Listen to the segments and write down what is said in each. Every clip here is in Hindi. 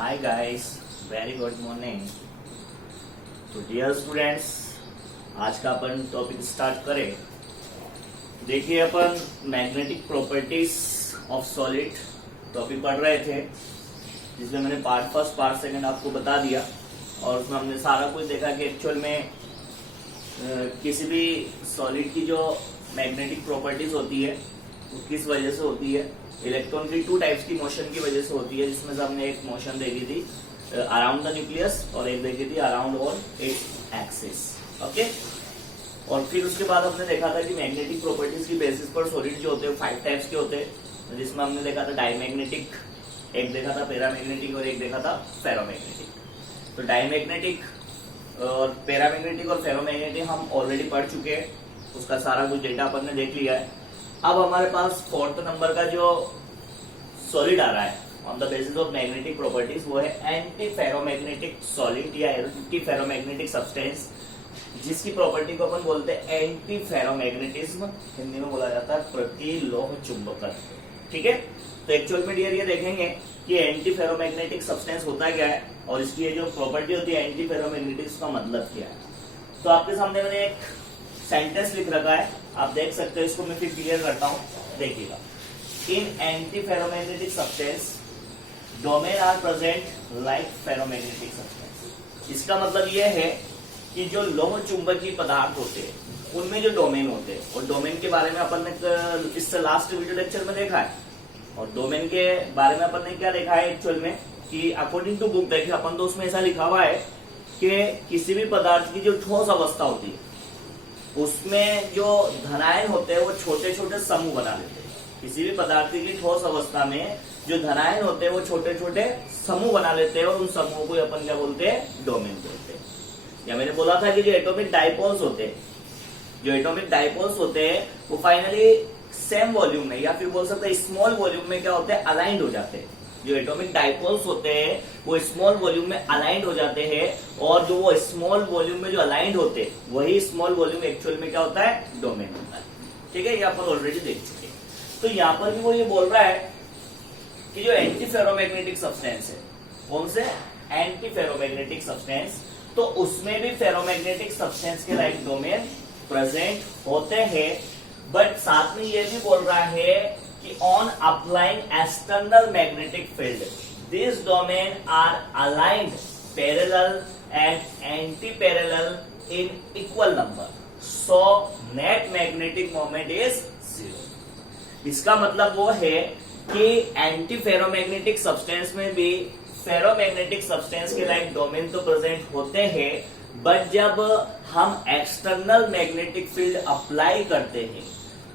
हाय गाइस, वेरी गुड मॉर्निंग। तो डियर स्टूडेंट्स, आज का अपन टॉपिक स्टार्ट करें। देखिए, अपन magnetic properties of solid topic पढ़ रहे थे, जिसमें मैंने पार्ट फर्स्ट पार्ट सेकंड आपको बता दिया और उसमें हमने सारा कुछ देखा कि एक्चुअल में किसी भी सॉलिड की जो मैग्नेटिक प्रॉपर्टीज होती है वो किस वजह से होती है। इलेक्ट्रॉन की टू टाइप्स की मोशन की वजह से होती है, जिसमें से हमने एक मोशन देखी थी अराउंड द न्यूक्लियस और एक देखी थी around on its axis. Okay, और फिर उसके बाद हमने देखा था कि मैग्नेटिक प्रॉपर्टीज की बेसिस पर सॉलिड जो होते हैं 5 टाइप्स के होते हैं, जिसमें हमने देखा था डायमैग्नेटिक, एक देखा था पैरामैग्नेटिक और एक देखा था फेरोमैग्नेटिक। तो डायमैग्नेटिक और पैरामैग्नेटिक और फेरोमैग्नेटिक हम ऑलरेडी पढ़ चुके हैं, उसका सारा कुछ डेटा अपन ने देख लिया है। अब हमारे पास 4th नंबर का जो सॉलिड आ रहा है on the basis of magnetic properties, वो है एंटी फेरोमैग्नेटिक सॉलिड या एंटी फेरोमैग्नेटिक सब्सटेंस, जिसकी प्रॉपर्टी को अपन बोलते हैं एंटी फेरोमैग्नेटिज्म, हिंदी में बोला जाता है प्रतिलोह चुंबकत्व। ठीक है, तो एक्चुअल में डियर ये देखेंगे कि एंटी फेरोमैग्नेटिक सब्सटेंस होता क्या है और इसकी ये जो प्रॉपर्टी होती है एंटी फेरोमैग्नेटिक्स का मतलब क्या है। तो आपके सामने मैंने एक सेंटेंस लिख रखा है, आप देख सकते हो, इसको मैं फिर क्लियर करता हूं, देखिएगा। In anti ferromagnetic substance domain are present like ferromagnetic substance. इसका मतलब यह है कि जो लौह चुंबकीय पदार्थ होते हैं उनमें जो डोमेन होते हैं, और डोमेन के बारे में अपन ने इससे लास्ट वीडियो लेक्चर में देखा है, और डोमेन के बारे में अपन ने क्या देखा है एक्चुअल में कि अकॉर्डिंग टू बुक देखिए अपन, तो उसमें ऐसा लिखा हुआ है कि किसी भी पदार्थ की जो ठोस अवस्था होती है उसमें जो धनायन होते हैं वो छोटे छोटे समूह बना लेते हैं। किसी भी पदार्थ की ठोस अवस्था में जो धनायन होते हैं वो छोटे छोटे समूह बना लेते हैं, और उन समूहों को अपन क्या बोलते हैं, डोमेन बोलते हैं। या मैंने बोला था कि जो एटॉमिक डाइपोल्स होते हैं, जो एटॉमिक डाइपोल्स होते हैं वो फाइनली सेम वॉल्यूम में, या फिर बोल सकते हैं स्मॉल वॉल्यूम में क्या होते हैं, अलाइंड हो जाते हैं। जो एटॉमिक डाइपोल्स होते हैं वो स्मॉल वॉल्यूम में अलाइंड हो जाते हैं, और जो वो स्मॉल वॉल्यूम में जो अलाइंड होते हैं वही स्मॉल वॉल्यूम एक्चुअल में क्या होता है, डोमेन होता है। ठीक है, ये अपन ऑलरेडी देख चुके हैं। तो यहाँ पर भी वो ये बोल रहा है कि जो एंटी फेरोमैग्नेटिक सब्सटेंस है, कौन से एंटी फेरोमैग्नेटिक सब्सटेंस, तो उसमें भी फेरोमैग्नेटिक सब्सटेंस के लाइक डोमेन प्रेजेंट होते हैं। बट साथ में ये भी बोल रहा है कि on applying external magnetic field this domain are aligned parallel and anti parallel in equal number, so net magnetic moment is 0। इसका मतलब वो है कि एंटी फेरोमैग्नेटिक सब्सटेंस में भी फेरोमैग्नेटिक सब्सटेंस के लाइक डोमेन तो प्रेजेंट होते हैं, बट जब हम एक्सटर्नल मैग्नेटिक फील्ड अप्लाई करते हैं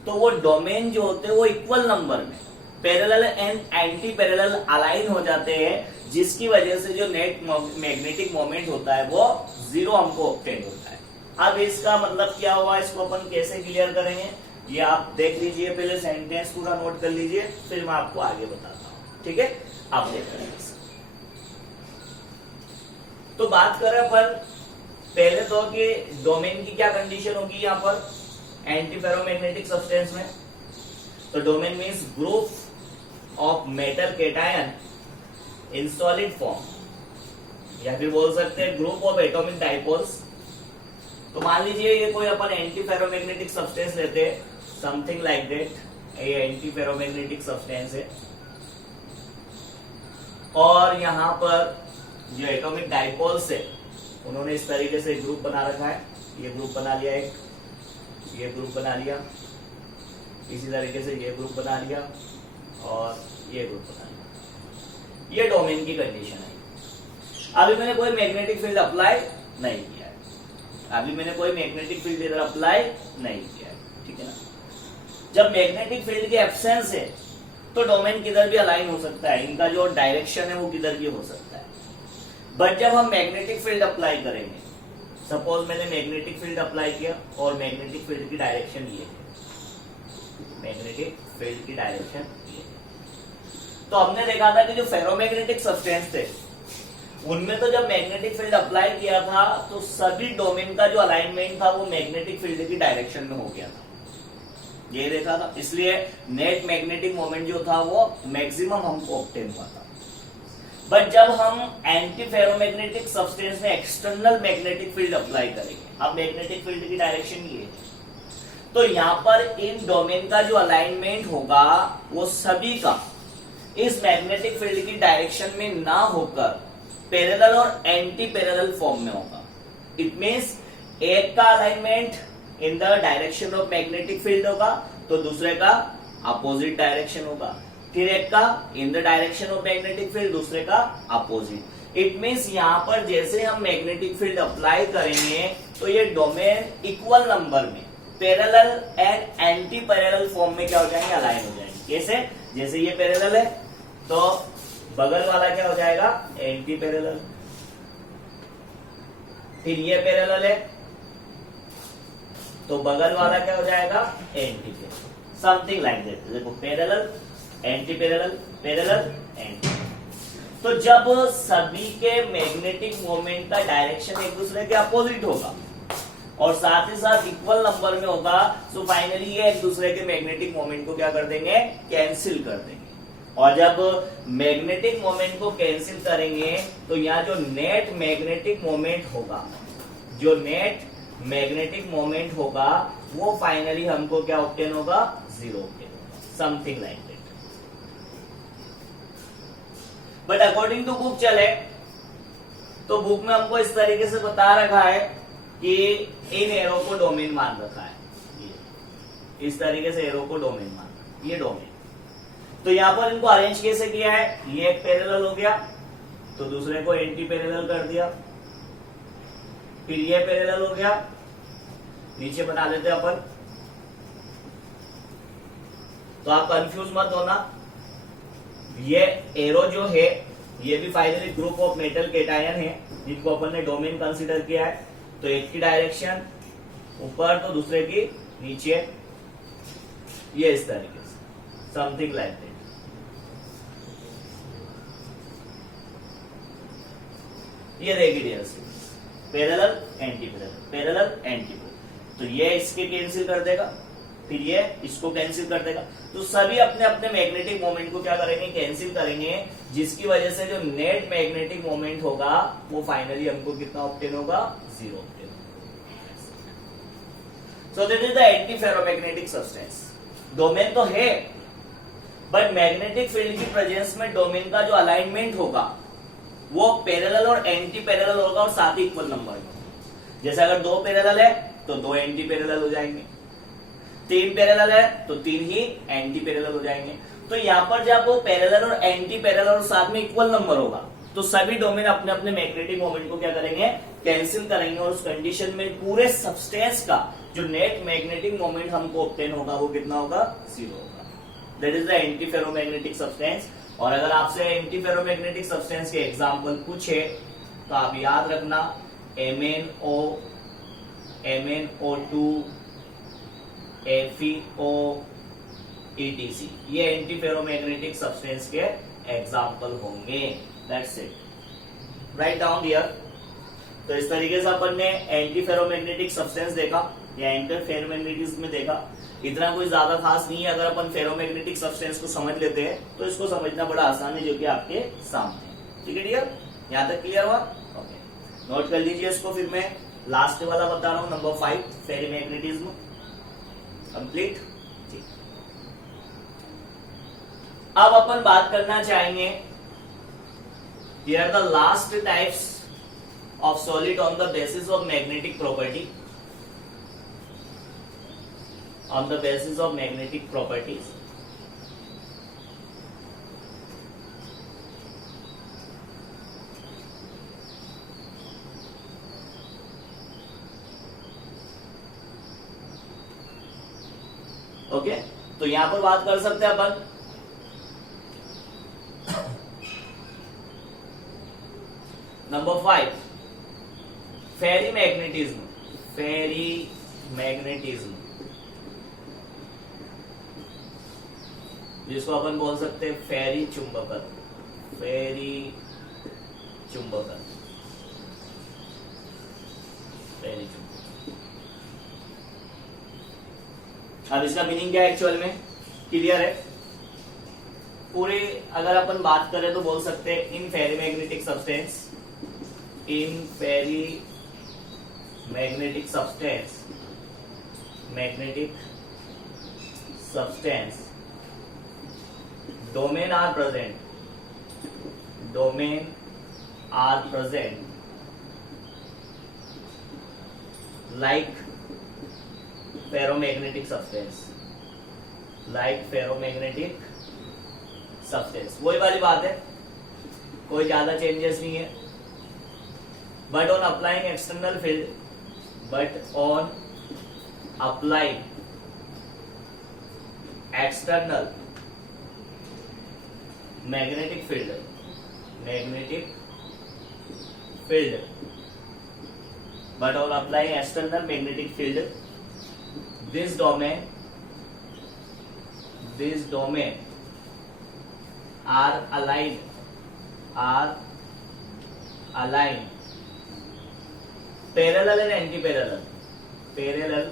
तो वो डोमेन जो होते हैं वो इक्वल नंबर में parallel and anti parallel align हो जाते हैं, जिसकी वजह से जो नेट मैग्नेटिक मोमेंट होता है वो 0 हमको ऑब्टेन होता है। अब इसका मतलब क्या हुआ, इसको अपन कैसे क्लियर करेंगे, ये आप देख लीजिए, पहले सेंटेंस पूरा नोट कर लीजिए, फिर मैं आपको आगे बताता हूं। ठीक है, आप देख लेंगे। तो बात करें अपन पहले तो कि डोमेन की क्या कंडीशन होगी यहाँ पर एंटी फेरोमैग्नेटिक सब्सटेंस में। तो domain means group of metal cation in solid form, या फिर बोल सकते हैं ग्रुप ऑफ एटॉमिक डाइपोल्स। तो मान लीजिए ये कोई अपन एंटी फेरोमैग्नेटिक सब्सटेंस लेते हैं, समथिंग लाइक दैट, ये एंटी फेरोमैग्नेटिक सब्सटेंस है, और यहां पर जो एटॉमिक डाइपोल्स है उन्होंने इस तरीके से ग्रुप बना रखा है, ये ग्रुप बना लिया, एक ये ग्रुप बना लिया, इसी तरीके से ये ग्रुप बना लिया और ये ग्रुप बना लिया। ये डोमेन की कंडीशन है। अभी मैंने कोई मैग्नेटिक फील्ड अप्लाई नहीं किया है, अभी मैंने कोई मैग्नेटिक फील्ड इधर अप्लाई नहीं किया है। ठीक है ना, जब मैग्नेटिक फील्ड की एब्सेंस है तो डोमेन किधर भी अलाइन हो सकता है, इनका जो डायरेक्शन है वो किधर भी हो सकता है। बट जब हम मैग्नेटिक फील्ड अप्लाई करेंगे, सपोज मैंने मैग्नेटिक फील्ड अप्लाई किया और मैग्नेटिक फील्ड की डायरेक्शन ये है, मैग्नेटिक फील्ड की डायरेक्शन ये है, तो हमने देखा था कि जो फेरोमैग्नेटिक सब्सटेंस थे उनमें तो जब मैग्नेटिक फील्ड अप्लाई किया था तो सभी डोमेन का जो अलाइनमेंट था वो मैग्नेटिक फील्ड की डायरेक्शन में हो गया था, ये देखा था। इसलिए नेट मैग्नेटिक मोमेंट जो था वो मैक्सिमम हमको ऑब्टेन हुआ था। बट जब हम एंटी फेरोमैग्नेटिक सब्सटेंस में एक्सटर्नल मैग्नेटिक फील्ड अप्लाई करेंगे, अब मैग्नेटिक फील्ड की डायरेक्शन ये है, तो यहाँ पर इन डोमेन का जो अलाइनमेंट होगा वो सभी का इस मैग्नेटिक फील्ड की डायरेक्शन में ना होकर पैरेलल और एंटी पैरेलल फॉर्म में होगा। इट मींस एक का alignment in the direction of magnetic field होगा तो दूसरे का अपोजिट डायरेक्शन होगा, फिर एक का in the direction of magnetic field, दूसरे का अपोजिट। इट मींस यहाँ पर जैसे हम मैग्नेटिक फील्ड अप्लाई करेंगे तो ये डोमेन इक्वल नंबर में parallel and anti parallel form में क्या हो जाएंगे, अलाइन हो जाएंगे। कैसे? जैसे ये पैरेलल है तो बगल वाला क्या हो जाएगा, एंटी पैरेलल, फिर ये पैरेलल है तो बगल वाला क्या हो जाएगा, anti parallel, something like that. देखो parallel anti parallel, parallel anti. तो जब सभी के मैग्नेटिक मोमेंट का डायरेक्शन एक दूसरे के अपोजिट होगा और साथ ही साथ इक्वल नंबर में होगा, सो फाइनली ये एक दूसरे के मैग्नेटिक मोमेंट को क्या कर देंगे, कैंसिल कर देंगे। और जब मैग्नेटिक मोमेंट को कैंसिल करेंगे तो यहाँ जो नेट मैग्नेटिक मोमेंट होगा, जो नेट मैग्नेटिक मोमेंट होगा वो फाइनली हमको क्या ऑब्टेन होगा, 0 ऑब्टेन होगा, something like that. But according to book चले तो बुक में हमको इस तरीके से बता रखा है कि इन एरो को डोमेन मान रखा है, इस तरीके से एरो को डोमेन मान, ये डोमेन। तो यहां पर इनको अरेंज कैसे किया है, ये एक पैरेलल हो गया तो दूसरे को एंटी पैरेलल कर दिया, फिर ये पैरेलल हो गया, नीचे बना देते अपन। तो आप कंफ्यूज मत होना, ये एरो जो है ये भी finally group of metal cation है जिनको अपन ने डोमेन कंसीडर किया है। तो एक की डायरेक्शन ऊपर तो दूसरे की नीचे, ये इस तरीके से, समथिंग लाइक दैट। ये रहेगी real series, parallel anti parallel, parallel anti parallel. तो ये इसके कैंसिल कर देगा, फिर ये इसको कैंसिल कर देगा, तो सभी अपने अपने मैग्नेटिक मोमेंट को क्या करेंगे, कैंसिल करेंगे, जिसकी वजह से जो नेट मैग्नेटिक मोमेंट होगा वो फाइनली हमको कितना ऑब्टेन होगा, 0 ऑब्टेन होगा। So this is the anti ferromagnetic substance. Domain तो है बट मैग्नेटिक फील्ड की प्रेजेंस में डोमेन का जो अलाइनमेंट होगा वो पैरेलल और एंटी पैरेलल होगा और साथ ही इक्वल नंबर में। जैसे अगर 2 पैरेलल है तो 2 एंटी पैरेलल हो जाएंगे, 3 पैरेलल है तो 3 ही एंटी पैरेलल हो जाएंगे। तो यहाँ पर जब वो पैरेलल और एंटी पैरेलल और साथ में इक्वल नंबर होगा तो सभी डोमेन अपने अपने मैग्नेटिक मोमेंट को क्या करेंगे, कैंसिल करेंगे, और उस कंडीशन में पूरे सब्सटेंस का जो नेट मैग्नेटिक मोमेंट हमको ऑब्टेन होगा वो कितना होगा, 0 होगा। That is the anti ferromagnetic substance. और अगर आपसे एंटी फेरोमैग्नेटिक सब्सटेंस के एग्जाम्पल पूछे तो आप याद रखना MnO, MnO2, FeO, ETC, ये एंटी फेरोमैग्नेटिक सब्सटेंस के एग्जाम्पल होंगे। That's it, write down here. तो इस तरीके से अपन ने एंटी फेरोमैग्नेटिक सब्सटेंस देखा या एंटी फेरोमैग्नेटिज्म में देखा। इतना कोई ज्यादा खास नहीं है, अगर अपन फेरोमैग्नेटिक सब्सटेंस को समझ लेते हैं तो इसको समझना बड़ा आसान है, जो कि आपके सामने है। ठीक है डियर, यहां तक क्लियर हुआ? ओके, नोट कर लीजिए इसको। फिर मैं लास्ट वाला बता रहा हूं, नंबर 5, फेरोमैग्नेटिज्म कंप्लीट। ठीक, अब अपन बात करना चाहेंगे here the last types of solid on the basis of magnetic property, on the basis of magnetic properties. Okay, तो यहां पर बात कर सकते हैं अपन नंबर 5, फेरीमैग्नेटिज्म। फेरीमैग्नेटिज्म जिसको अपन बोल सकते हैं फेरी चुंबकत्व, फेरी चुंबकत्व, फेरी चुंबकत्व। अब इसका मीनिंग क्या है एक्चुअल में, क्लियर है? पूरी अगर अपन बात करें तो बोल सकते हैं in ferrimagnetic substance, in ferrimagnetic substance, magnetic substance domain are present like ferromagnetic substance, वही वाली बात है, कोई ज्यादा चेंजेस नहीं है। But on applying external field, external magnetic field, but on applying external magnetic field, this domain are aligned parallel and anti-parallel, parallel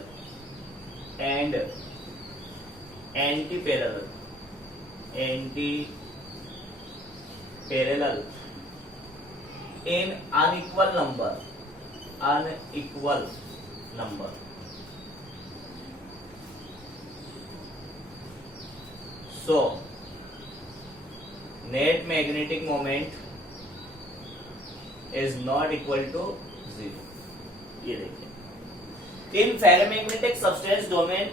in unequal number. So net magnetic moment is not equal to 0. ये देखिए, in ferromagnetic substance domain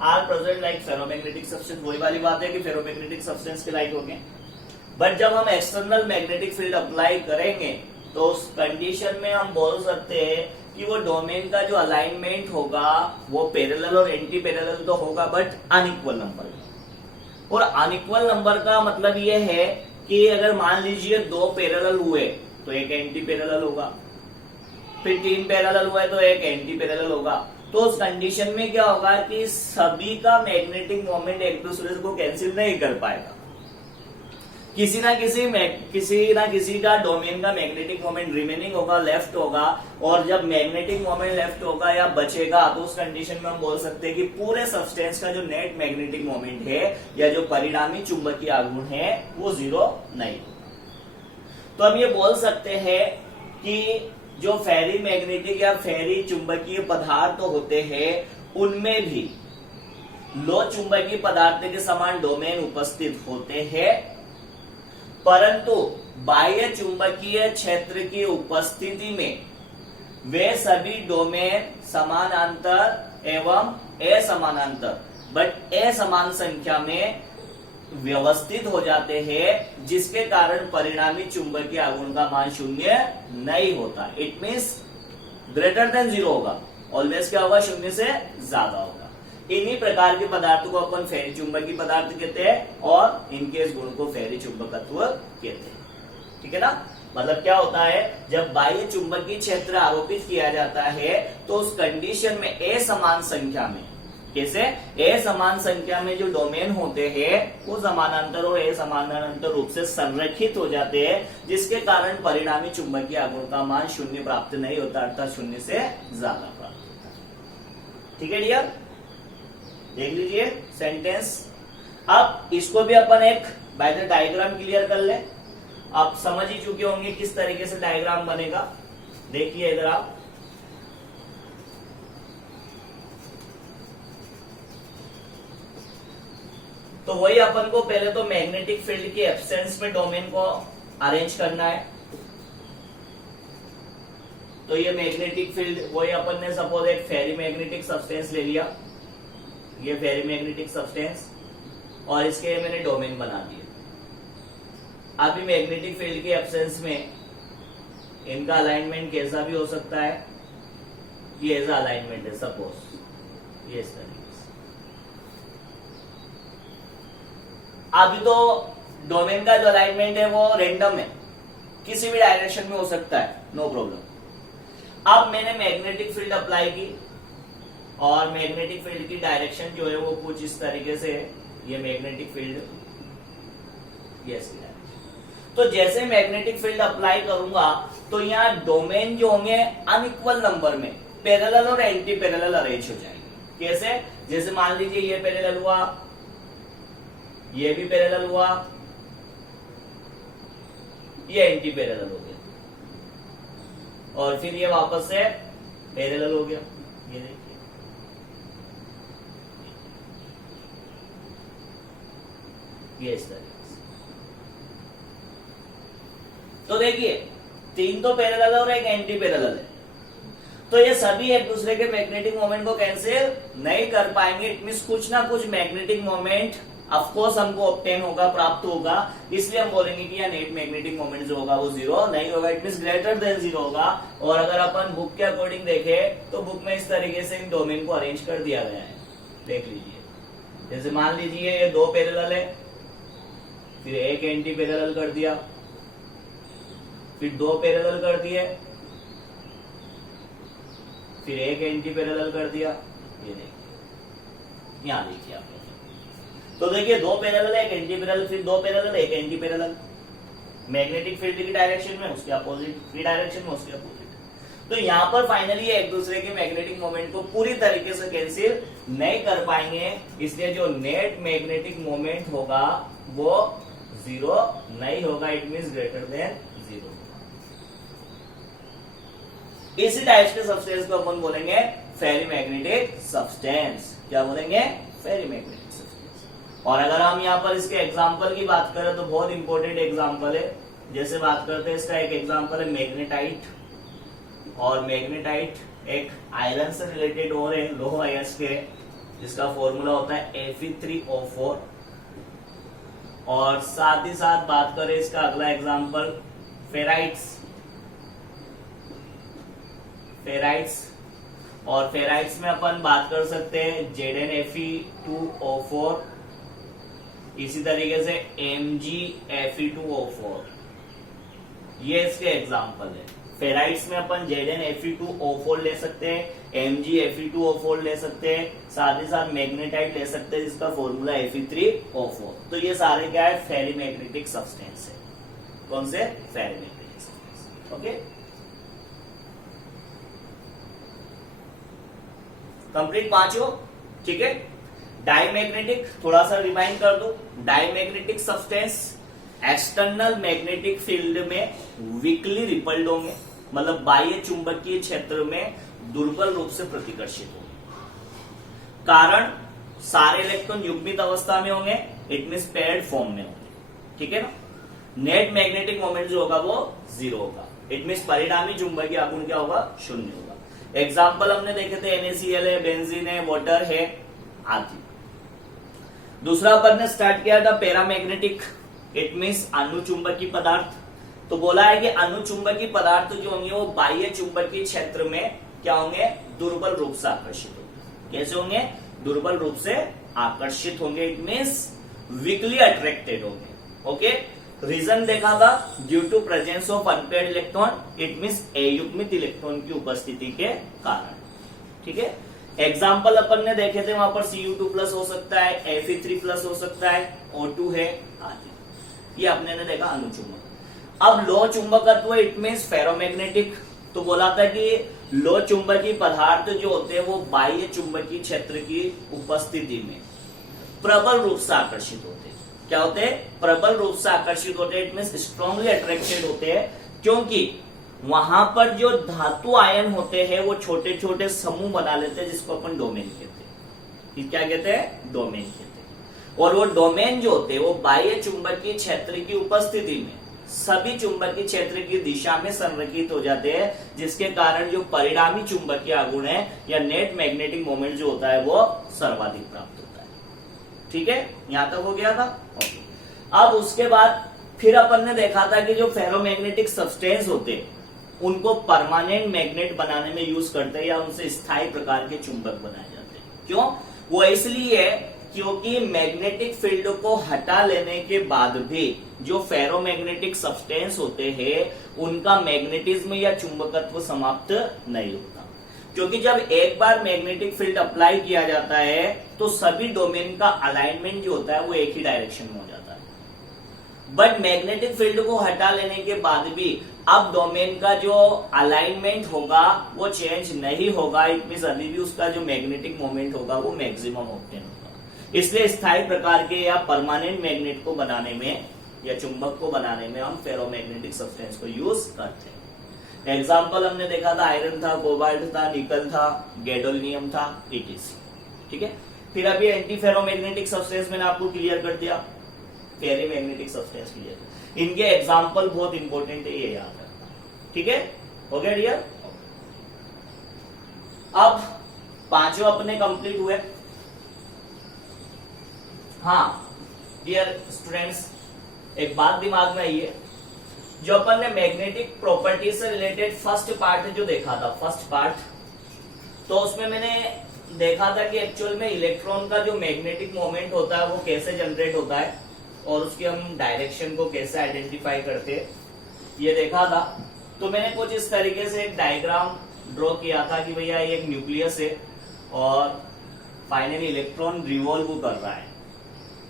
are present like ferromagnetic substance, वही वाली बात है कि ferromagnetic substance के लाइक हो गए। बट जब हम एक्सटर्नल मैग्नेटिक फील्ड अप्लाई करेंगे तो उस कंडीशन में हम बोल सकते हैं कि वो डोमेन का जो अलाइनमेंट होगा वो पैरेलल और एंटी पैरेलल तो होगा बट अनइक्वल नंबर। और अनइक्वल नंबर का मतलब ये है कि अगर मान लीजिए 2 पैरेलल हुए तो एक एंटी पैरेलल होगा, फिर 3 पैरेलल हुए तो एक एंटी पैरेलल होगा। तो उस कंडीशन में क्या होगा कि सभी का मैग्नेटिक मोमेंट एक दूसरे को कैंसिल नहीं कर पाएगा, किसी ना किसी का डोमेन का मैग्नेटिक मोमेंट रिमेनिंग होगा, लेफ्ट होगा। और जब मैग्नेटिक मोमेंट लेफ्ट होगा या बचेगा तो उस कंडीशन में हम बोल सकते हैं कि पूरे सब्सटेंस का जो नेट मैग्नेटिक मोमेंट है या जो परिणामी चुंबकीय आघूर्ण है वो 0 नहीं। तो हम ये बोल सकते हैं कि जो फेरी मैग्नेटिक या फेरी चुंबकीय पदार्थ होते हैं उनमें भी लो चुंबकीय पदार्थ के समान डोमेन उपस्थित होते हैं, परंतु बाह्य चुंबकीय क्षेत्र की उपस्थिति में वे सभी डोमेन समानांतर एवं असमानांतर बट असमान संख्या में व्यवस्थित हो जाते हैं, जिसके कारण परिणामी चुंबकीय आघूर्ण का मान 0 नहीं होता। इट मीन्स ग्रेटर देन 0 होगा, ऑलवेज क्या होगा 0 से ज्यादा होगा। इन्हीं प्रकार के पदार्थों को अपन फेरी चुंबकीय पदार्थ कहते हैं और इनके इस गुण को फेरी चुंबकत्व कहते हैं। ठीक है ना, मतलब क्या होता है जब बाह्य चुंबकीय क्षेत्र आरोपित किया जाता है तो उस कंडीशन में असमान संख्या में, कैसे असमान संख्या में जो डोमेन होते हैं वो समानांतर और असमानांतर रूप से संरेखित हो जाते हैं, जिसके कारण परिणामी चुंबकीय आघूर्ण का मान 0 प्राप्त नहीं होता, अर्थात 0 से ज्यादा प्राप्त होता है। ठीक है डियर, देख लीजिए सेंटेंस। अब इसको भी अपन एक बाय द डायग्राम क्लियर कर ले। आप समझ ही चुके होंगे किस तरीके से डायग्राम बनेगा। देखिए इधर आप, तो वही अपन को पहले तो मैग्नेटिक फील्ड के एब्सेंस में डोमेन को अरेंज करना है। तो ये मैग्नेटिक फील्ड वही अपन ने सपोज एक फेरी मैग्नेटिक सब्सटेंस ले लिया, ये फेरी मैग्नेटिक सब्सटेंस, और इसके मैंने डोमेन बना दिए। अभी मैग्नेटिक फील्ड के एब्सेंस में इनका अलाइनमेंट कैसा भी हो सकता है, ये ऐसा अलाइनमेंट है सपोज, ये इस तरीके से। अभी तो डोमेन का जो अलाइनमेंट है वो रेंडम है, किसी भी डायरेक्शन में हो सकता है, नो प्रॉब्लम। अब मैंने मैग्नेटिक फील्ड अप्लाई की और मैग्नेटिक फील्ड की डायरेक्शन जो है वो कुछ इस तरीके से है, ये मैग्नेटिक फील्ड, ये इसकी डायरेक्शन। तो जैसे मैग्नेटिक फील्ड अप्लाई करूंगा तो यहाँ डोमेन जो होंगे अनइक्वल नंबर में पैरेलल और एंटी पैरेलल अरेंज हो जाएंगे। कैसे, जैसे मान लीजिए ये पैरेलल हुआ, ये भी पैरेलल हुआ, ये एंटी पैरेलल हो गया, और फिर ये वापस से पैरेलल हो गया। ये देखिए, ये इस तरीके से। तो देखिए, 3 तो पैरेलल और एक एंटी पैरेलल है, तो ये सभी एक दूसरे के मैग्नेटिक मोमेंट को कैंसिल नहीं कर पाएंगे। इट मींस कुछ ना कुछ मैग्नेटिक मोमेंट ऑफ कोर्स हमको ऑब्टेन होगा, प्राप्त होगा, इसलिए हम बोलेंगे कि यह नेट मैग्नेटिक मोमेंट जो होगा वो जीरो नहीं होगा, it means greater than zero होगा। और अगर अपन बुक के अकॉर्डिंग देखें तो बुक में इस तरीके से इन डोमेन को अरेंज कर दिया गया है, देख लीजिए। जैसे मान लीजिए ये 2 पैरेलल है, फिर एक एंटी पैरेलल कर दिया, फिर 2 पैरेलल कर दिए, फिर एक एंटी पैरेलल कर दिया। ये देखिए, यहां देखिए आप, तो देखिए 2 पैरेलल है, एक एंटी पैरेलल, फिर 2 पैरेलल, एक एंटी पैरेलल, मैग्नेटिक फील्ड की डायरेक्शन में उसके अपोजिट, फ्री डायरेक्शन में उसके अपोजिट। तो यहाँ पर फाइनली एक दूसरे के मैग्नेटिक मोमेंट को पूरी तरीके से कैंसिल नहीं कर पाएंगे, इसलिए जो नेट मैग्नेटिक मोमेंट होगा वो जीरो नहीं होगा, it means greater than zero. इसी टाइप के सब्सटेंस को अपन बोलेंगे फेरीमैग्नेटिक सब्सटेंस। क्या बोलेंगे? फेरीमैग्नेटिक सब्सटेंस। और अगर हम यहाँ पर इसके एग्जाम्पल की बात करें तो बहुत इंपॉर्टेंट एग्जाम्पल है। जैसे बात करते हैं, इसका एक एग्जाम्पल है मैग्नेटाइट, और मैग्नेटाइट एक आयरन से रिलेटेड और है, लोह अयस्क है, जिसका फॉर्मूला होता है Fe3O4। और साथ ही साथ बात करें इसका अगला एग्जाम्पल फेराइट्स, और फेराइट्स में अपन बात कर सकते हैं ZnFe2O4, इसी तरीके से MgFe2O4, ये इसके एग्जाम्पल है। फेराइट्स में अपन ZnFe2O4 ले सकते हैं, MgFe2O4 ले सकते हैं, साथ ही साथ मैग्नेटाइट ले सकते हैं जिसका फॉर्मूला Fe3O4। तो ये सारे क्या है? फेरीमैग्नेटिक सब्सटेंस है। कौन से? फेरीमैग्नेटिक सब्सटेंस। ओके, कंप्लीट पांचों। ठीक है, डाईमैग्नेटिक थोड़ा सा रिमाइंड कर दो। Diamagnetic substance external magnetic field में वीकली रिपल्ड होंगे, मतलब बाह्य चुंबकीय क्षेत्र में दुर्बल रूप से प्रतिकर्षित होंगे। कारण, सारे इलेक्ट्रॉन युग्मित अवस्था में होंगे, इट मींस पेयर्ड फॉर्म में होंगे। ठीक है ना। नेट मैग्नेटिक मोमेंट जो होगा वो जीरो होगा, इट मींस परिणामी चुंबकीय आघूर्ण क्या होगा? शून्य होगा। एग्जाम्पल हमने देखे थे NaCl है, बेंजीन है, वाटर है आदि। दूसरा अपन ने स्टार्ट किया था पैरामैग्नेटिक, इट मींस अनुचुंबकीय पदार्थ। तो बोला है कि अनुचुंबकीय पदार्थ जो होंगे वो बाह्य चुंबकीय क्षेत्र में क्या होंगे? दुर्बल रूप से आकर्षित होंगे। कैसे होंगे? दुर्बल रूप से आकर्षित होंगे, इट मींस वीकली अट्रैक्टेड होंगे। ओके, रीजन देखा था, due to presence of unpaired electron, it means अयुग्मित इलेक्ट्रॉन की उपस्थिति के कारण। ठीक है, एग्जाम्पल अपन ने देखे थे, वहां पर Cu2+ हो सकता है, Fe3+ हो सकता है, O2 है आदि। ये अपने ने देखा अनुचुंबक। अब लो चुंबकत्व, इट मींस फेरोमैग्नेटिक। तो बोला था कि लो चुंबकीय पदार्थ जो होते हैं वो बाह्य चुंबकीय क्षेत्र की उपस्थिति में प्रबल रूप से आकर्षित होते हैं। क्या होते हैं? प्रबल रूप से आकर्षित होते हैं, इट मींस स्ट्रांगली अट्रैक्टेड होते हैं, क्योंकि वहां पर जो धातु आयन होते हैं वो छोटे छोटे समूह बना लेते हैं, जिसको अपन डोमेन कहते हैं। क्या कहते हैं? डोमेन कहते हैं। और वो डोमेन जो होते हैं वो बाह्य चुंबकीय क्षेत्र की उपस्थिति में सभी चुंबकीय क्षेत्र की दिशा में संरेखित हो जाते हैं, जिसके कारण जो परिणामी चुंबकीय आघूर्ण है या नेट मैग्नेटिक मोमेंट जो होता है वो सर्वाधिक प्राप्त होता है। ठीक है, यहां तक हो गया था। अब उसके बाद फिर अपन ने देखा था कि जो फेरोमैग्नेटिक सब्सटेंस होते हैं उनको परमानेंट मैग्नेट बनाने में यूज करते हैं, या उनसे स्थायी प्रकार के चुंबक बनाए जाते हैं। क्यों? वो इसलिए है क्योंकि मैग्नेटिक फील्ड को हटा लेने के बाद भी जो फेरोमैग्नेटिक सब्सटेंस होते हैं उनका मैग्नेटिज्म या चुंबकत्व समाप्त नहीं होता। क्योंकि जब एक बार मैग्नेटिक फील्ड अप्लाई किया जाता है तो सभी डोमेन का अलाइनमेंट जो होता है वो एक ही डायरेक्शन में हो जाता है। बट मैग्नेटिक फील्ड को हटा लेने के बाद भी अब डोमेन का जो अलाइनमेंट होगा वो चेंज नहीं होगा, इट मींस अभी भी उसका जो मैग्नेटिक मोमेंट होगा वो मैक्सिमम ऑब्टेन होगा। इसलिए स्थायी प्रकार के या परमानेंट मैग्नेट को बनाने में या चुंबक को बनाने में हम फेरोमैग्नेटिक सब्सटेंस को यूज करते हैं। एग्जाम्पल हमने देखा था आयरन था, कोबाल्ट था, निकल था, गैडोलिनियम था, ETC। ठीक है, फिर अभी एंटी फेरोमैग्नेटिक सब्सटेंस मैंने आपको क्लियर कर दिया, फेरीमैग्नेटिक सब्सटेंस क्लियर। इनके एग्जाम्पल बहुत इंपॉर्टेंट है, ये याद रखना। ठीक है, हो गया डियर। अब पांचों अपने कंप्लीट हुए। हाँ डियर स्टूडेंट्स, एक बात दिमाग में आई है, जो अपन ने मैग्नेटिक प्रॉपर्टी से रिलेटेड फर्स्ट पार्ट जो देखा था, फर्स्ट पार्ट, तो उसमें मैंने देखा था कि एक्चुअल में इलेक्ट्रॉन का जो मैग्नेटिक मोमेंट होता है वो कैसे जनरेट होता है और उसकी हम डायरेक्शन को कैसे आइडेंटिफाई करते हैं, ये देखा था। तो मैंने कुछ इस तरीके से एक डायग्राम ड्रॉ किया था कि भैया ये एक न्यूक्लियस है और फाइनली इलेक्ट्रॉन रिवॉल्व कर रहा है।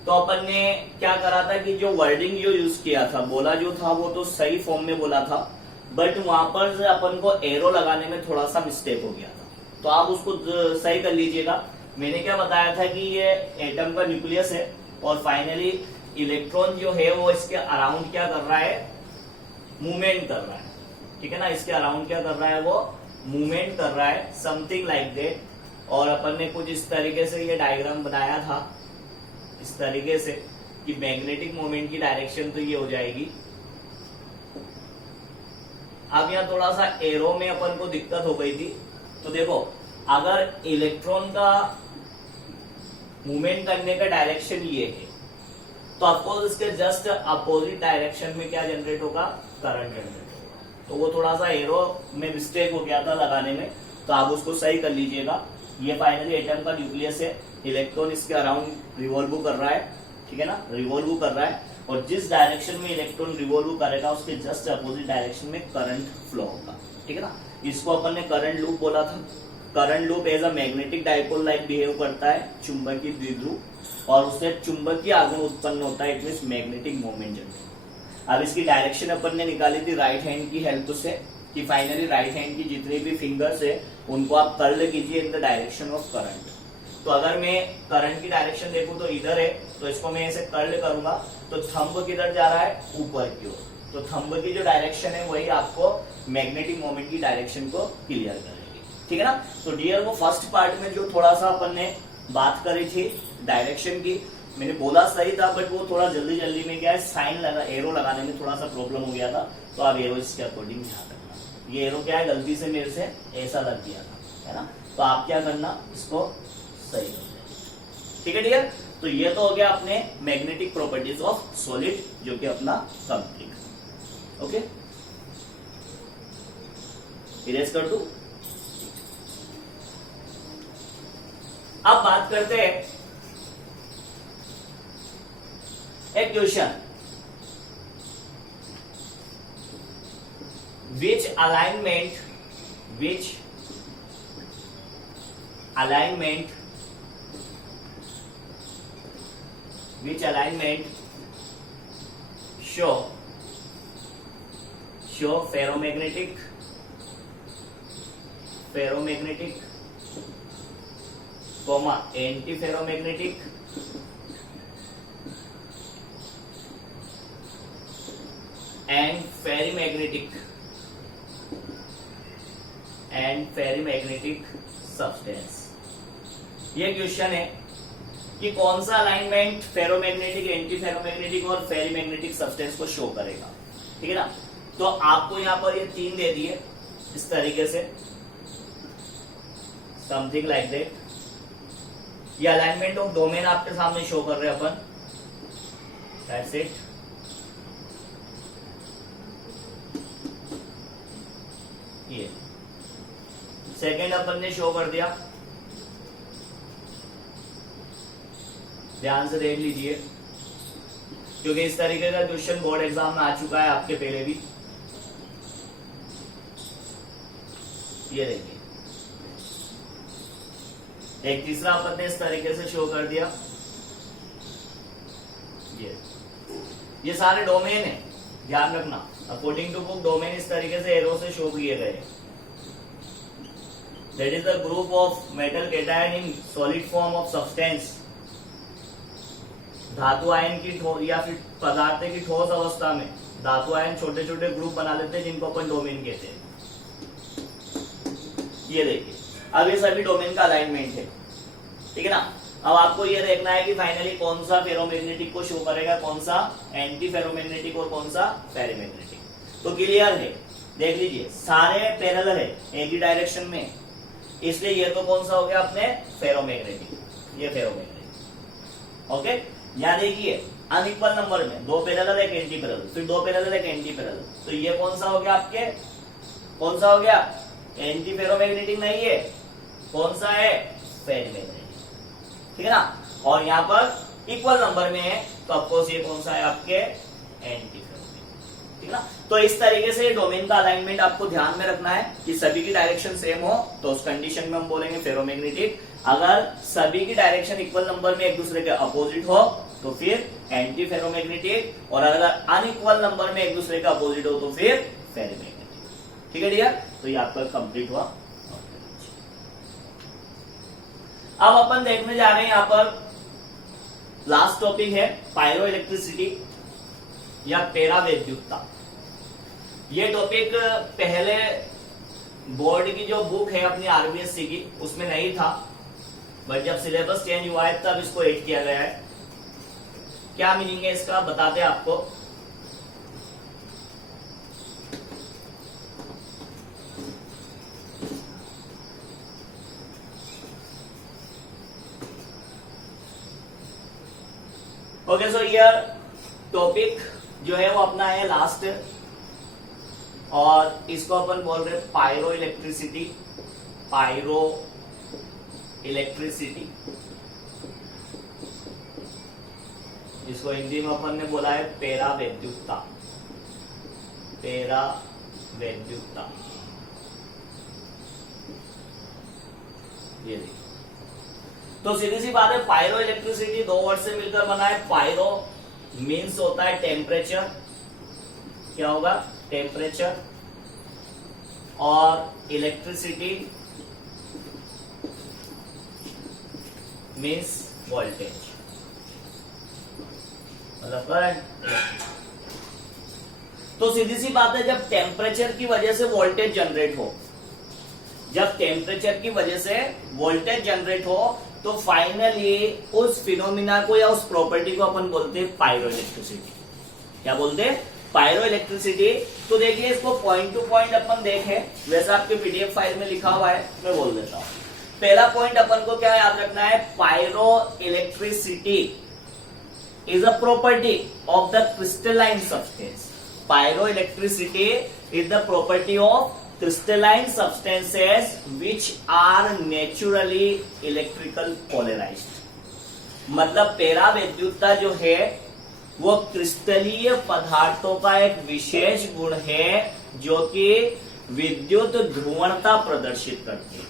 तो अपन ने क्या करा था कि जो वर्डिंग जो यूज किया था, बोला जो था वो तो सही फॉर्म में बोला था, बट वहां पर अपन को एरो लगाने में थोड़ा सा मिस्टेक हो गया था, तो आप उसको सही कर लीजिएगा। मैंने क्या बताया था कि ये एटम का न्यूक्लियस है और फाइनली इलेक्ट्रॉन जो है वो इसके अराउंड क्या कर रहा है, मूवमेंट कर रहा है। ठीक है ना, इसके अराउंड क्या कर रहा है, वो मूवमेंट कर रहा है, समथिंग लाइक दैट। और अपन ने कुछ इस तरीके से ये डायग्राम बनाया था, इस तरीके से कि मैग्नेटिक मोमेंट की डायरेक्शन तो ये हो जाएगी। अब यहाँ थोड़ा सा एरो में अपन को दिक्कत हो गई थी। तो देखो, अगर इलेक्ट्रॉन का मूवमेंट करने का डायरेक्शन ये है, तो ऑफकोर्स इसके जस्ट अपोजिट डायरेक्शन में क्या जनरेट होगा, करंट जनरेट होगा। तो वो थोड़ा सा एरो में मिस्टेक हो गया था लगाने में, तो आप उसको सही कर लीजिएगा। ये फाइनली एटम का न्यूक्लियस है, इलेक्ट्रॉन इसके अराउंड रिवॉल्व कर रहा है। ठीक है ना, रिवॉल्व कर रहा है, और जिस डायरेक्शन में इलेक्ट्रॉन रिवॉल्व करेगा उसके जस्ट अपोजिट डायरेक्शन में करंट फ्लो होगा। ठीक है ना, इसको अपन ने करंट लूप बोला था। Current loop as a magnetic dipole like behave करता है, चुंबकीय द्विध्रुव, और उससे चुंबकीय आघूर्ण उत्पन्न होता है, it means magnetic moment generate. अब इसकी डायरेक्शन अपन ने निकाली थी राइट हैंड की हेल्प से, कि फाइनली राइट हैंड की जितनी भी फिंगर्स है उनको आप कर्ल कीजिए in the direction of current. तो अगर मैं करंट की डायरेक्शन देखूं तो इधर है, तो इसको मैं ऐसे कर्ल करूंगा तो थंब किधर जा रहा है, ऊपर की ओर। तो थंब की जो डायरेक्शन है वही आपको मैग्नेटिक मोमेंट की डायरेक्शन को क्लियर करेगी। ठीक है ना। तो डियर, वो फर्स्ट पार्ट में जो थोड़ा सा अपन ने बात करी थी डायरेक्शन की, मैंने बोला सही था, बट वो थोड़ा जल्दी जल्दी में क्या है, साइन लगा, एरो लगाने में थोड़ा सा प्रॉब्लम हो गया था। तो आप एरो इसके अकॉर्डिंग ध्यान रखना। ये एरो क्या है, गलती से मेरे से ऐसा लग गया था, है ना। तो आप क्या करना, इसको सही कर देना। ठीक है डियर। तो ये तो हो गया अपने मैग्नेटिक प्रॉपर्टीज ऑफ सॉलिड, जो कि अपना कंप्लीट। ओके, इरेज कर दूं। अब बात करते हैं एक question, which alignment show ferromagnetic comma antiferromagnetic and ferrimagnetic substance. ये क्वेश्चन है कि कौन सा अलाइनमेंट फेरोमैग्नेटिक, एंटी फेरोमैग्नेटिक और फेरीमैग्नेटिक सब्सटेंस को शो करेगा। ठीक है ना। तो आपको यहां पर ये तीन दे दिए इस तरीके से, समथिंग लाइक दैट। ये अलाइनमेंट ऑफ डोमेन आपके सामने शो कर रहे हैं अपन, दैट्स इट। ये सेकेंड अपन ने शो कर दिया, ध्यान से देख लीजिए, क्योंकि इस तरीके का क्वेश्चन बोर्ड एग्जाम में आ चुका है आपके पहले भी। ये देखिए, एक तीसरा अपन ने इस तरीके से शो कर दिया। ये सारे डोमेन है, ध्यान रखना। अकॉर्डिंग टू बुक डोमेन इस तरीके से एरो से शो किए गए। That is the group of metal cation in solid form of substance धातु आयन की या फिर पदार्थ की ठोस अवस्था में धातु आयन छोटे छोटे ग्रुप बना लेते हैं जिनको अपन डोमेन कहते हैं। ये देखिए अब ये सभी डोमेन का अलाइनमेंट है, ठीक है ना। अब आपको ये देखना है कि फाइनली कौन सा फेरोमैग्नेटिक को शो करेगा, कौन सा एंटी फेरोमैग्नेटिक और कौन सा पेरीमैग्नेटिक। तो क्लियर है, देख लीजिए सारे पैरेलल है एक ही डायरेक्शन में, इसलिए ये तो कौन सा हो गया अपने फेरोमैग्नेटिक, ये फेरोमैग्नेटिक। ओके, यहाँ देखिए अनइक्वल नंबर में दो पैरेलल एक एंटी पैरेलल, फिर दो पैरेलल एक एंटी पैरेलल, तो ये कौन सा हो गया आपके, कौन सा हो गया एंटी फेरोमैग्नेटिक नहीं है, कौन सा है फेरोमैग्नेटिक, ठीक है ना। और यहाँ पर इक्वल नंबर में है तो ऑफकोर्स ये कौन सा है आपके एंटी फेरोमैग्नेटिक, ठीक है ना। तो इस तरीके से डोमेन का अलाइनमेंट आपको ध्यान में रखना है कि सभी की डायरेक्शन सेम हो तो उस कंडीशन में हम बोलेंगे फेरोमैग्नेटिक। अगर सभी की डायरेक्शन इक्वल नंबर में एक दूसरे के अपोजिट हो तो फिर एंटी फेरोमैग्नेटिक, और अगर अनइक्वल नंबर में एक दूसरे के अपोजिट हो तो फिर फेरोमैग्नेटिक, ठीक है डियर। तो ये आपका कंप्लीट हुआ। अब अपन देखने जा रहे हैं यहाँ पर लास्ट टॉपिक है पायरो इलेक्ट्रिसिटी या पेरावैद्युतता। ये टॉपिक पहले बोर्ड की जो बुक है अपनी आरबीएससी की उसमें नहीं था, बट जब सिलेबस चेंज हुआ है तब इसको ऐड किया गया है। क्या मीनिंग है इसका बताते हैं आपको। ओके, सो ये टॉपिक जो है वो अपना है लास्ट, और इसको अपन बोल रहे पायरो इलेक्ट्रिसिटी, पायरो इलेक्ट्रिसिटी, जिसको हिंदी में अपन ने बोला है पेरावैद्युतता, पेरावैद्युतता। ये देखिए, तो सीधी सी बात है पायरो इलेक्ट्रिसिटी दो वर्ड से मिलकर बना है। पायरो मीन्स होता है टेम्परेचर, क्या होगा टेम्परेचर, और इलेक्ट्रिसिटी मीन्स वोल्टेज, मतलब करंट। तो सीधी सी बात है जब टेम्परेचर की वजह से वोल्टेज जनरेट हो, जब टेम्परेचर की वजह से वोल्टेज जनरेट हो तो फाइनली उस फिनोमिना को या उस प्रॉपर्टी को अपन बोलते हैं पायरो इलेक्ट्रिसिटी। क्या बोलते हैं पायरो इलेक्ट्रिसिटी। तो देखिए इसको पॉइंट टू पॉइंट अपन देखें, वैसा आपके पीडीएफ फाइल में लिखा हुआ है, मैं बोल देता हूं। पहला पॉइंट अपन को क्या याद रखना है, pyroelectricity is a property of the crystalline substance. Pyroelectricity is the property of crystalline substances which are naturally electrical polarized। मतलब पेरावैद्युतता जो है वो क्रिस्टलीय पदार्थों का एक विशेष गुण है जो कि विद्युत ध्रुवणता प्रदर्शित करती है।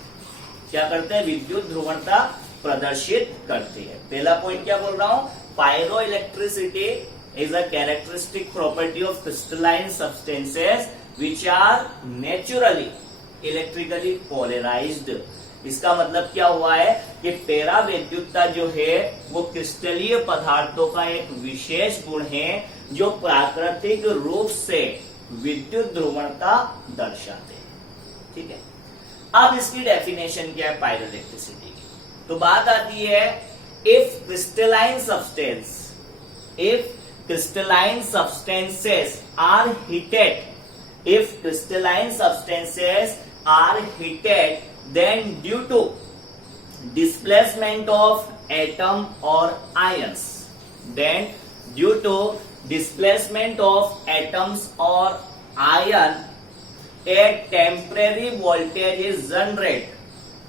क्या करते हैं, विद्युत ध्रुवणता प्रदर्शित करती है। पहला पॉइंट क्या बोल रहा हूं, pyroelectricity is a characteristic property of crystalline substances which are naturally electrically polarized। इसका मतलब क्या हुआ है कि पेरावैद्युतता जो है वो क्रिस्टलीय पदार्थों का एक विशेष गुण है जो प्राकृतिक रूप से विद्युत ध्रुवणता दर्शाते हैं। ठीक है, अब इसकी डेफिनेशन क्या है पायरो इलेक्ट्रिसिटी की। तो बात आती है if crystalline substances are heated, if crystalline substances are heated, then due to displacement of atom or ions, then due to displacement of atoms or ion, a temporary voltage is generated.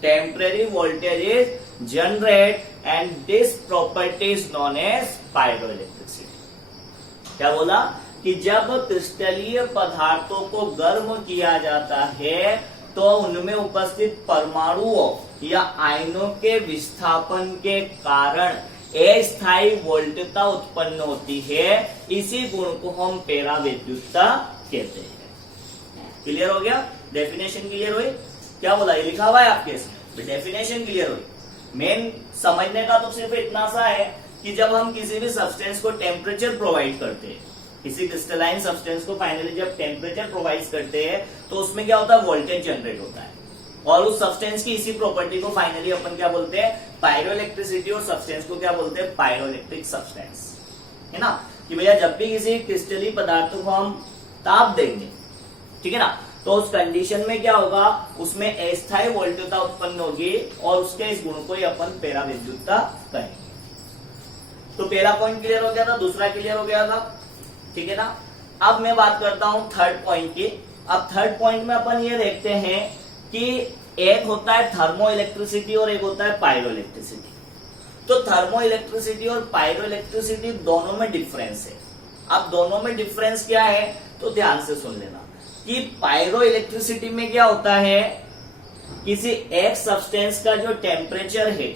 Temporary voltage is generated, and this property is known as pyroelectricity। क्या बोला कि जब क्रिस्टलीय पदार्थों को गर्म किया जाता है तो उनमें उपस्थित परमाणुओं या आयनों के विस्थापन के कारण अस्थायी वोल्टता उत्पन्न होती है। इसी गुण को हम पेरावैद्युतता कहते हैं। क्लियर हो गया, डेफिनेशन क्लियर हुई। क्या बोला, ये लिखा हुआ है आपके इसमें, डेफिनेशन क्लियर हुई। मेन समझने का तो सिर्फ इतना सा है कि जब हम किसी भी सब्सटेंस को टेम्परेचर प्रोवाइड करते हैं, किसी क्रिस्टलाइन सब्सटेंस को फाइनली जब टेम्परेचर प्रोवाइड करते हैं तो उसमें क्या होता है, वोल्टेज जनरेट होता है। और उस सब्सटेंस की इसी प्रॉपर्टी को फाइनली अपन क्या बोलते हैं, पायरोइलेक्ट्रिसिटी, और सब्सटेंस को क्या बोलते हैं, पायरोइलेक्ट्रिक सब्सटेंस, है ना। कि भैया जब भी किसी क्रिस्टली पदार्थ को हम ताप देंगे, ठीक है ना, तो उस कंडीशन में क्या होगा, उसमें अस्थायी वोल्टता उत्पन्न होगी और उसके इस गुण को ही अपन पराविद्युतता कहेंगे। तो पहला पॉइंट क्लियर हो गया था, दूसरा क्लियर हो गया था, ठीक है ना। अब मैं बात करता हूं थर्ड पॉइंट की। अब थर्ड पॉइंट में अपन ये देखते हैं कि एक होता है थर्मो इलेक्ट्रिसिटी और एक होता है पायरो इलेक्ट्रिसिटी। तो थर्मो इलेक्ट्रिसिटी और पायरो इलेक्ट्रिसिटी दोनों में डिफरेंस है। अब दोनों में डिफरेंस क्या है, तो ध्यान से सुन लेना कि पायरो इलेक्ट्रिसिटी में क्या होता है, किसी एक सब्सटेंस का जो टेम्परेचर है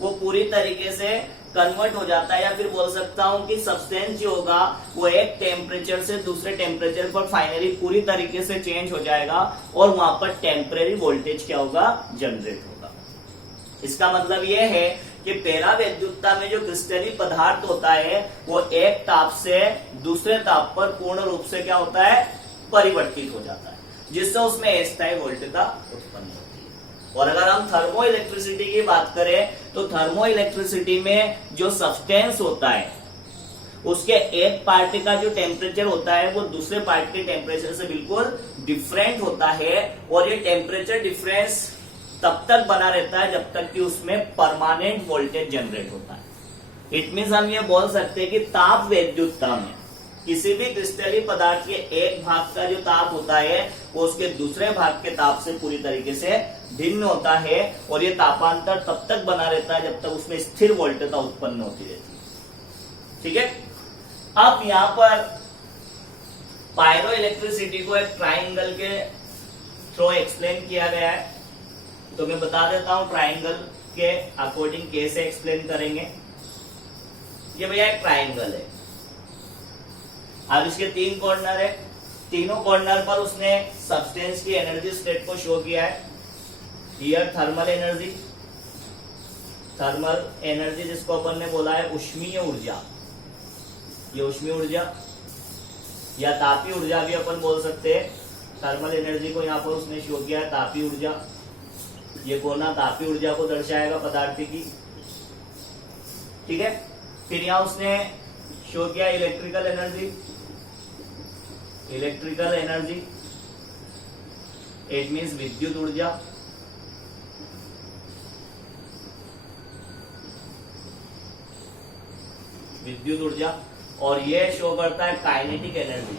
वो पूरी तरीके से कन्वर्ट हो जाता है, या फिर बोल सकता हूं कि सब्सटेंस जो होगा वो एक टेम्परेचर से दूसरे टेम्परेचर पर फाइनली पूरी तरीके से चेंज हो जाएगा और वहां पर टेम्परेरी वोल्टेज क्या होगा, जनरेट होगा। इसका मतलब यह है कि परावैद्युतता में जो क्रिस्टली पदार्थ होता है वो एक ताप से दूसरे ताप पर पूर्ण रूप से क्या होता है, परिवर्तित हो जाता है, जिससे उसमें अस्थायी वोल्टता उत्पन्न होती है। और अगर हम थर्मो इलेक्ट्रिसिटी की बात करें तो थर्मो इलेक्ट्रिसिटी में जो सब्सटेंस होता है उसके एक पार्ट का जो टेम्परेचर होता है वो दूसरे पार्ट के टेम्परेचर से बिल्कुल डिफरेंट होता है, और ये टेम्परेचर डिफरेंस तब तक बना रहता है जब तक कि उसमें परमानेंट वोल्टेज जनरेट होता है। इट मीन्स हम ये बोल सकते हैं कि ताप वैद्युतता में किसी भी क्रिस्टली पदार्थ के एक भाग का जो ताप होता है वो उसके दूसरे भाग के ताप से पूरी तरीके से भिन्न होता है, और ये तापांतर तब तक बना रहता है जब तक उसमें स्थिर वोल्टता उत्पन्न होती रहती है, ठीक है। अब यहां पर पायरो इलेक्ट्रिसिटी को एक ट्राइंगल के थ्रू एक्सप्लेन किया गया है, तो मैं बता देता हूं ट्राइंगल के अकॉर्डिंग कैसे एक्सप्लेन करेंगे। ये भैया एक ट्राइंगल है, अब इसके 3 कॉर्नर है, तीनों कॉर्नर पर उसने सब्सटेंस की एनर्जी स्टेट को शो किया है। Here thermal energy, thermal energy जिसको अपन ने बोला है ऊष्मीय ऊर्जा, ये ऊष्मीय ऊर्जा या तापीय ऊर्जा भी अपन बोल सकते हैं। थर्मल एनर्जी को यहाँ पर उसने शो किया है तापीय ऊर्जा, ये कोना तापीय ऊर्जा को दर्शाएगा पदार्थ की, ठीक है। फिर यहाँ उसने शो किया electrical energy, electrical energy it means विद्युत ऊर्जा, विद्युत ऊर्जा, और ये शो करता है काइनेटिक एनर्जी।